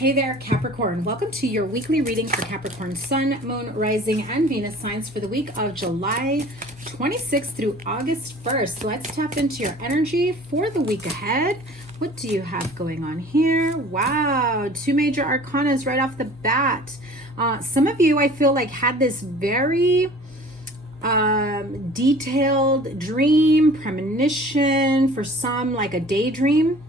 Hey there, Capricorn. Welcome to your weekly reading for Capricorn Sun, Moon, Rising, and Venus signs for the week of July 26th through August 1st. So let's tap into your energy for the week ahead. What do you have going on here? Wow, two major arcanas right off the bat. Some of you, I feel like, had this very detailed dream, premonition, for some like a daydream.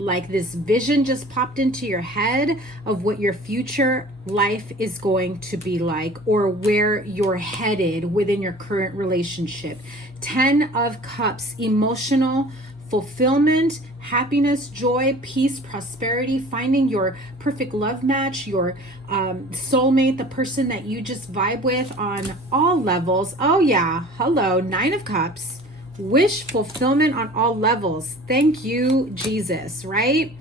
Like this vision just popped into your head of what your future life is going to be like, or where you're headed within your current relationship. 10 of Cups, emotional fulfillment, happiness, joy, peace, prosperity, finding your perfect love match, your soulmate, the person that you just vibe with on all levels. Oh yeah, hello, 9 of Cups. Wish fulfillment on all levels. Thank you, Jesus, right?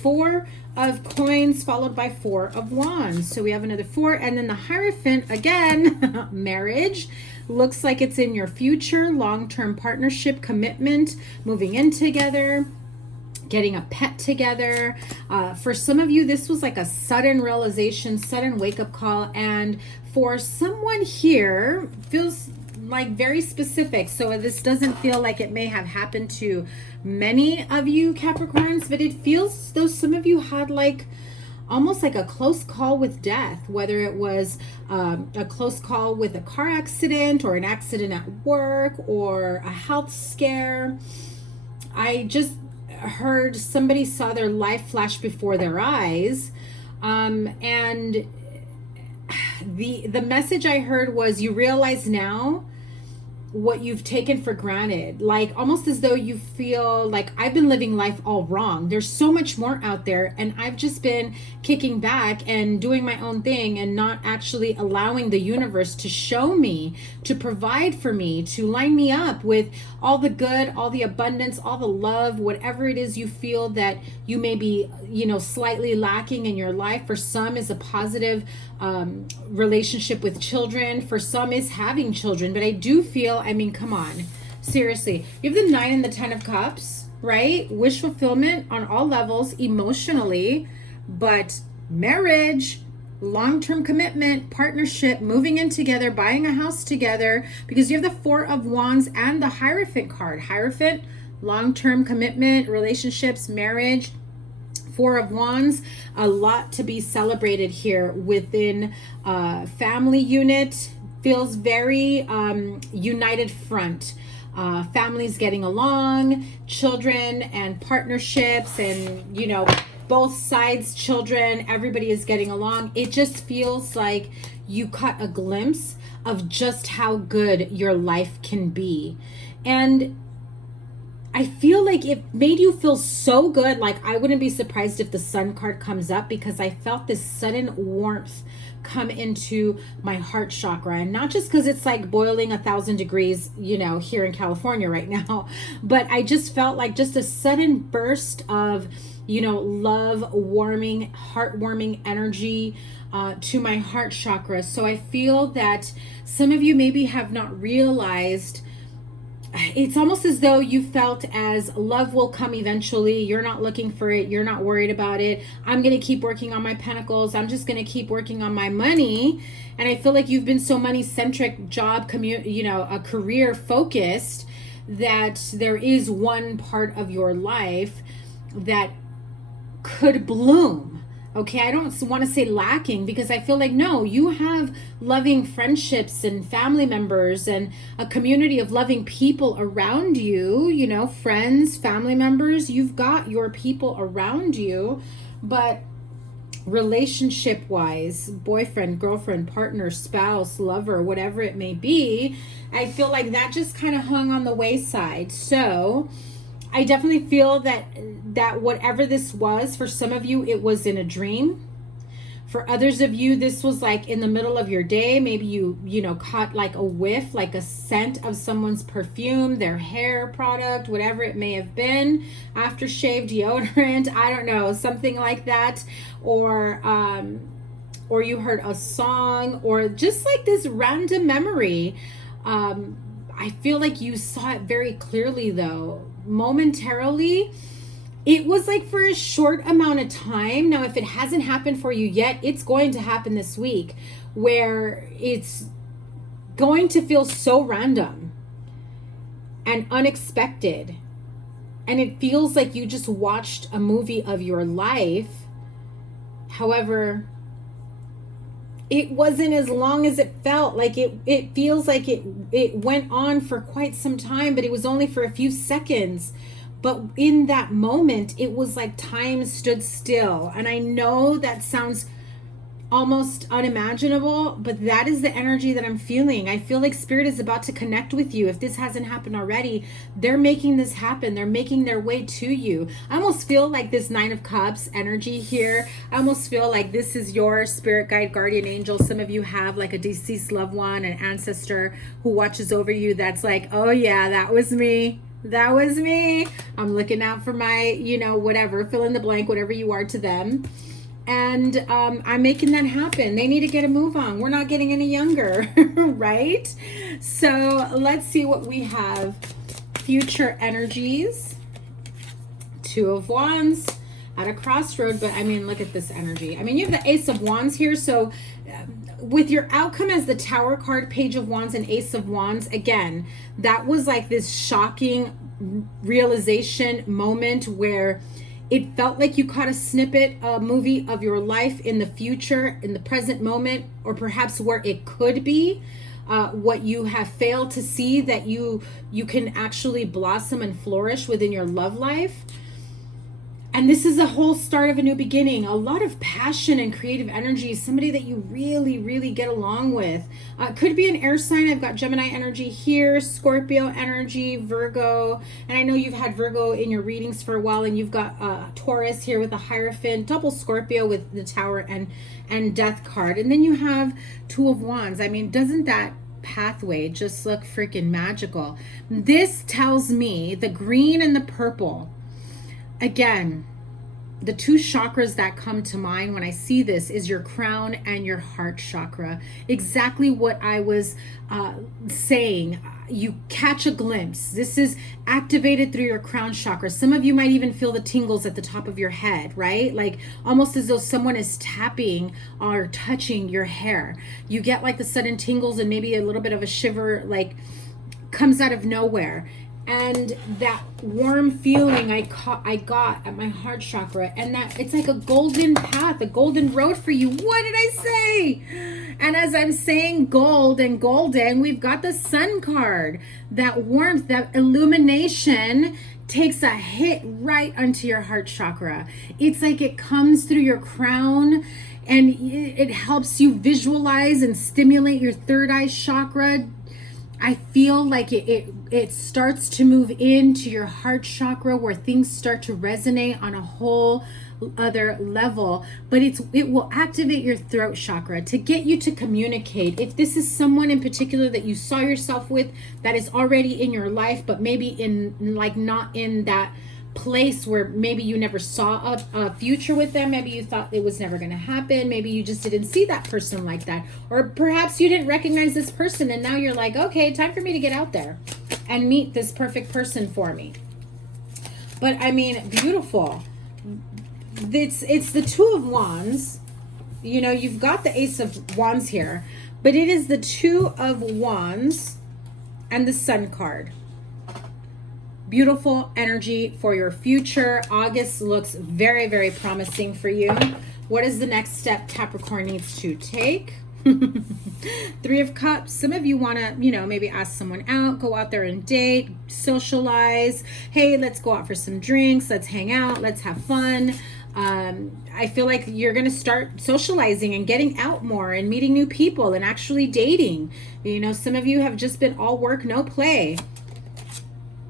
4 of Coins followed by 4 of Wands. So we have another 4. And then the Hierophant, again, marriage. Looks like it's in your future, long-term partnership, commitment, moving in together, getting a pet together. For some of you, this was like a sudden realization, sudden wake-up call. And for someone here, feels like very specific, so this doesn't feel like it may have happened to many of you Capricorns, but it feels though some of you had like almost like a close call with death, whether it was a close call with a car accident or an accident at work or a health scare. I just heard somebody saw their life flash before their eyes, and the message I heard was, you realize now what you've taken for granted, like almost as though you feel like, I've been living life all wrong. There's so much more out there, and I've just been kicking back and doing my own thing and not actually allowing the universe to show me, to provide for me, to line me up with all the good, all the abundance, all the love, whatever it is you feel that you may be, slightly lacking in your life. For some is a positive relationship with children. For some is having children. But I do feel, come on, seriously, you have the 9 and the 10 of Cups, right? Wish fulfillment on all levels emotionally, but marriage, long-term commitment, partnership, moving in together, buying a house together, because you have the 4 of Wands and the Hierophant card. Hierophant, long-term commitment, relationships, marriage. 4 of Wands, a lot to be celebrated here within family unit. Feels very united front. Families getting along, children and partnerships, and both sides, children, everybody is getting along. It just feels like you caught a glimpse of just how good your life can be. And I feel like it made you feel so good. Like, I wouldn't be surprised if the Sun card comes up, because I felt this sudden warmth come into my heart chakra. And not just because it's like boiling 1,000 degrees, here in California right now, but I just felt like just a sudden burst of, love, warming, heartwarming energy to my heart chakra. So I feel that some of you maybe have not realized, it's almost as though you felt as love will come eventually. You're not looking for it. You're not worried about it. I'm going to keep working on my pentacles. I'm just going to keep working on my money. And I feel like you've been so money-centric, job, a career focused, that there is one part of your life that could bloom. Okay, I don't want to say lacking, because I feel like, no, you have loving friendships and family members and a community of loving people around you, friends, family members. You've got your people around you. But relationship wise, boyfriend, girlfriend, partner, spouse, lover, whatever it may be, I feel like that just kind of hung on the wayside. So I definitely feel that whatever this was, for some of you, it was in a dream. For others of you, this was like in the middle of your day. Maybe you caught like a whiff, like a scent of someone's perfume, their hair product, whatever it may have been, aftershave, deodorant, I don't know, something like that. Or you heard a song, or just like this random memory. I feel like you saw it very clearly though. Momentarily, it was like for a short amount of time. Now, if it hasn't happened for you yet, it's going to happen this week, where it's going to feel so random and unexpected. And it feels like you just watched a movie of your life. However, it wasn't as long as it felt. Like it feels like it went on for quite some time, but it was only for a few seconds. But in that moment, it was like time stood still. And I know that sounds almost unimaginable, but that is the energy that I'm feeling. I feel like Spirit is about to connect with you. If this hasn't happened already, they're making this happen. They're making their way to you. I almost feel like this Nine of Cups energy here. I almost feel like this is your spirit guide, guardian angel. Some of you have like a deceased loved one, an ancestor who watches over you. That's like, oh yeah, that was me. That was me. I'm looking out for my, you know, whatever, fill in the blank, whatever you are to them. And I'm making that happen. They need to get a move on. We're not getting any younger, right? So let's see what we have. Future energies. Two of Wands at a crossroad. But I mean, look at this energy. I mean, you have the Ace of Wands here. So with your outcome as the Tower card, Page of Wands, and Ace of Wands, again, that was like this shocking realization moment where it felt like you caught a snippet, a movie of your life in the future, in the present moment, or perhaps where it could be, what you have failed to see, that you can actually blossom and flourish within your love life. And this is a whole start of a new beginning. A lot of passion and creative energy. Somebody that you really, really get along with. Could be an air sign. I've got Gemini energy here, Scorpio energy, Virgo. And I know you've had Virgo in your readings for a while, and you've got Taurus here with a Hierophant, double Scorpio with the Tower and Death card. And then you have Two of Wands. I mean, doesn't that pathway just look freaking magical? This tells me the green and the purple. Again, the two chakras that come to mind when I see this is your crown and your heart chakra. Exactly what I was saying. You catch a glimpse. This is activated through your crown chakra. Some of you might even feel the tingles at the top of your head, right? Like almost as though someone is tapping or touching your hair. You get like the sudden tingles and maybe a little bit of a shiver, like comes out of nowhere. And that warm feeling I got at my heart chakra, and that it's like a golden path, a golden road for you. What did I say? And as I'm saying gold and golden, we've got the Sun card. That warmth, that illumination takes a hit right onto your heart chakra. It's like it comes through your crown, and it helps you visualize and stimulate your third eye chakra. I feel like it starts to move into your heart chakra, where things start to resonate on a whole other level. But it will activate your throat chakra to get you to communicate. If this is someone in particular that you saw yourself with that is already in your life, but maybe in like not in that place where maybe you never saw a future with them, maybe you thought it was never going to happen, maybe you just didn't see that person like that, or perhaps you didn't recognize this person and now you're like, okay, time for me to get out there and meet this perfect person for me. But I mean, beautiful. It's the Two of Wands. You know, you've got the Ace of Wands here, but it is the Two of Wands and the Sun card. Beautiful energy for your future. August looks very, very promising for you. What is the next step Capricorn needs to take? Three of Cups. Some of you want to, you know, maybe ask someone out, go out there and date, socialize. Hey, let's go out for some drinks. Let's hang out. Let's have fun. I feel like you're going to start socializing and getting out more and meeting new people and actually dating. You know, some of you have just been all work, no play.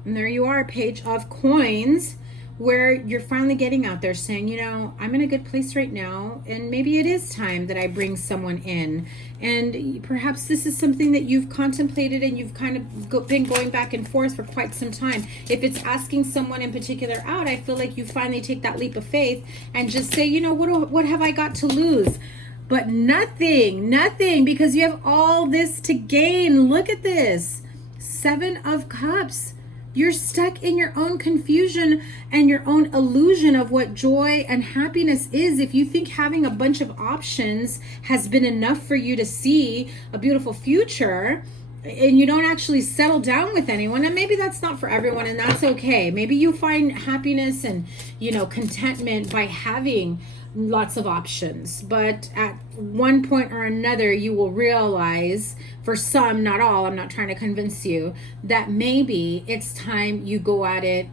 And there you are, Page of Coins, where you're finally getting out there saying, you know, I'm in a good place right now, and maybe it is time that I bring someone in. And perhaps this is something that you've contemplated and you've kind of been going back and forth for quite some time. If it's asking someone in particular out, I feel like you finally take that leap of faith and just say, you know, what have I got to lose? But nothing, because you have all this to gain. Look at this. Seven of Cups. You're stuck in your own confusion and your own illusion of what joy and happiness is. If you think having a bunch of options has been enough for you to see a beautiful future, and you don't actually settle down with anyone, and maybe that's not for everyone, and that's okay. Maybe you find happiness and, you know, contentment by having lots of options, but at one point or another you will realize, for some, not all, I'm not trying to convince you, that maybe it's time you go at it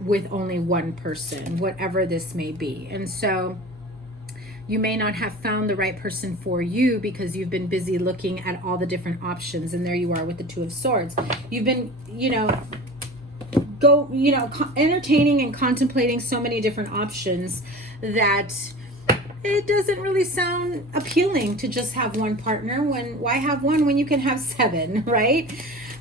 with only one person, whatever this may be. And so you may not have found the right person for you because you've been busy looking at all the different options, and there you are with the Two of Swords. You've been, you know, entertaining and contemplating so many different options that it doesn't really sound appealing to just have one partner. Why have one when you can have 7, right?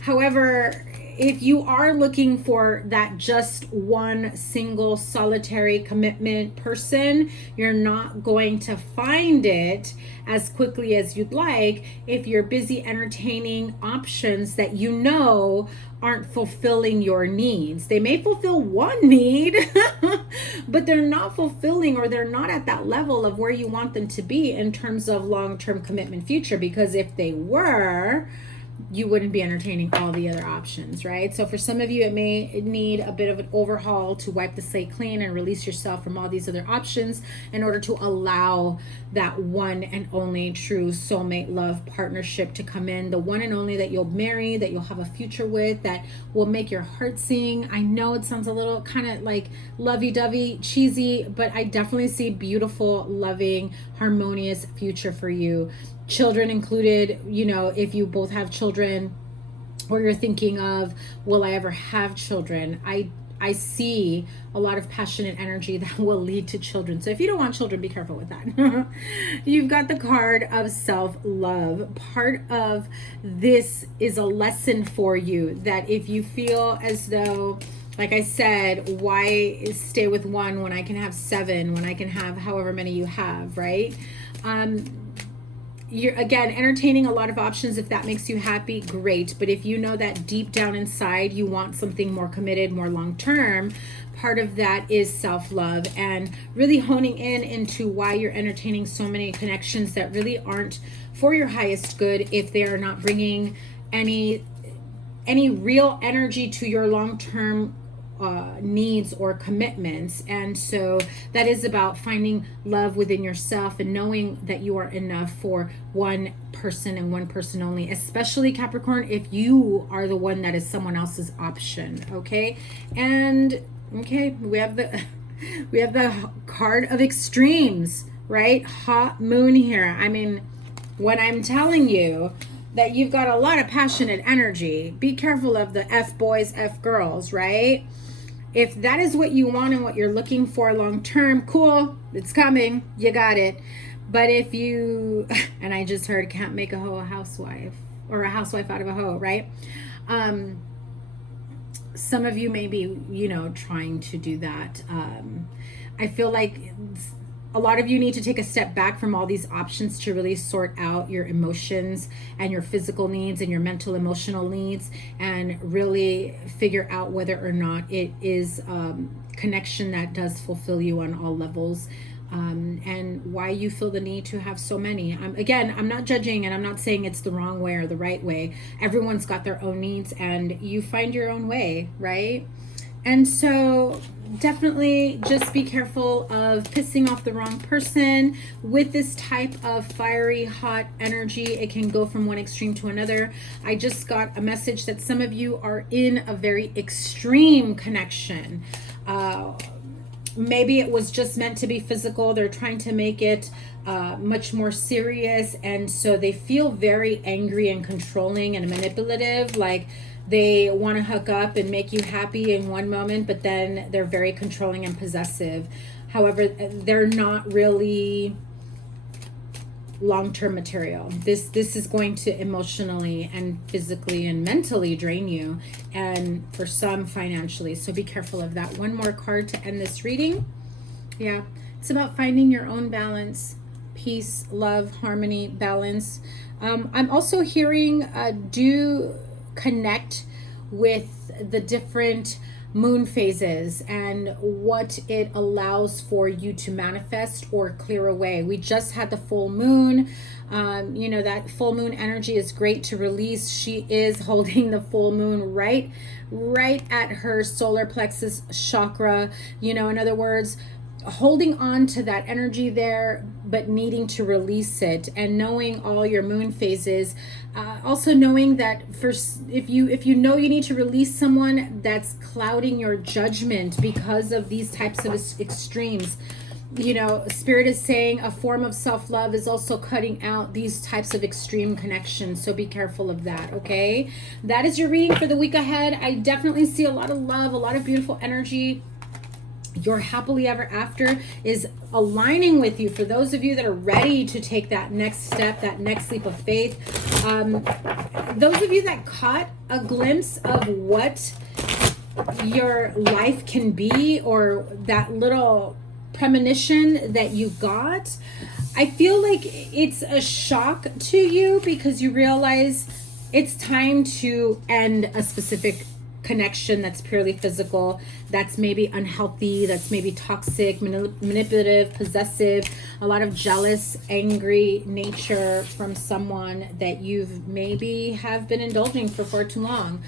However, if you are looking for that just one single solitary commitment person, you're not going to find it as quickly as you'd like if you're busy entertaining options that you know aren't fulfilling your needs. They may fulfill one need, but they're not fulfilling, or they're not at that level of where you want them to be in terms of long-term commitment future, because if they were, you wouldn't be entertaining all the other options, right? So for some of you, it may need a bit of an overhaul to wipe the slate clean and release yourself from all these other options in order to allow that one and only true soulmate love partnership to come in, the one and only that you'll marry, that you'll have a future with, that will make your heart sing. I know it sounds a little kind of like lovey-dovey, cheesy, but I definitely see beautiful, loving, harmonious future for you. Children included, you know, if you both have children, or you're thinking of, will I ever have children? I see a lot of passionate energy that will lead to children. So if you don't want children, be careful with that. You've got the card of self-love. Part of this is a lesson for you that if you feel as though, like I said, why stay with one when I can have 7, when I can have however many you have, right? You're, again, entertaining a lot of options. If that makes you happy, great. But if you know that deep down inside you want something more committed, more long-term, part of that is self-love, and really honing in into why you're entertaining so many connections that really aren't for your highest good if they are not bringing any real energy to your long-term needs or commitments. And so that is about finding love within yourself and knowing that you are enough for one person and one person only, especially Capricorn, if you are the one that is someone else's option. Okay. And okay, we have the card of extremes, right? Hot moon here. I mean, when I'm telling you that you've got a lot of passionate energy, be careful of the F boys, F girls, right? If that is what you want and what you're looking for long term, cool, it's coming, you got it. But if you, and I just heard, can't make a hoe a housewife, or a housewife out of a hoe, right? Some of you may be, you know, trying to do that. I feel like a lot of you need to take a step back from all these options to really sort out your emotions and your physical needs and your mental emotional needs, and really figure out whether or not it is connection that does fulfill you on all levels, and why you feel the need to have so many. Again, I'm not judging, and I'm not saying it's the wrong way or the right way. Everyone's got their own needs, and you find your own way, right? And so definitely just be careful of pissing off the wrong person. With this type of fiery, hot energy, it can go from one extreme to another. I just got a message that some of you are in a very extreme connection. Maybe it was just meant to be physical. They're trying to make it much more serious. And so they feel very angry and controlling and manipulative. Like, they want to hook up and make you happy in one moment, but then they're very controlling and possessive. However, they're not really long-term material. This is going to emotionally and physically and mentally drain you, and for some financially. So be careful of that. One more card to end this reading. Yeah, it's about finding your own balance, peace, love, harmony, balance. I'm also hearing do connect with the different moon phases and what it allows for you to manifest or clear away. We just had the full moon. You know, that full moon energy is great to release. She is holding the full moon right at her solar plexus chakra. You know, in other words, holding on to that energy there, but needing to release it, and knowing all your moon phases. Also knowing that if you know you need to release someone that's clouding your judgment because of these types of extremes. You know, Spirit is saying a form of self-love is also cutting out these types of extreme connections. So be careful of that, okay? That is your reading for the week ahead. I definitely see a lot of love, a lot of beautiful energy. Your happily ever after is aligning with you. For those of you that are ready to take that next step, that next leap of faith, those of you that caught a glimpse of what your life can be, or that little premonition that you got, I feel like it's a shock to you because you realize it's time to end a specific connection that's purely physical, that's maybe unhealthy, that's maybe toxic, manipulative, possessive, a lot of jealous, angry nature from someone that you've maybe have been indulging for far too long.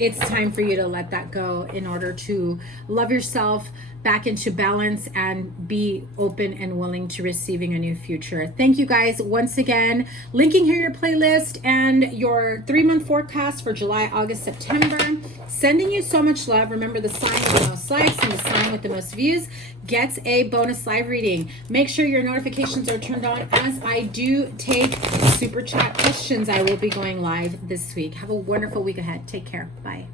It's time for you to let that go in order to love yourself back into balance and be open and willing to receiving a new future. Thank you guys once again. Linking here your playlist and your 3-month forecast for July, August, September. Sending you so much love. Remember, the sign with the most likes and the sign with the most views gets a bonus live reading. Make sure your notifications are turned on as I do take super chat questions. I will be going live this week. Have a wonderful week ahead. Take care. Bye.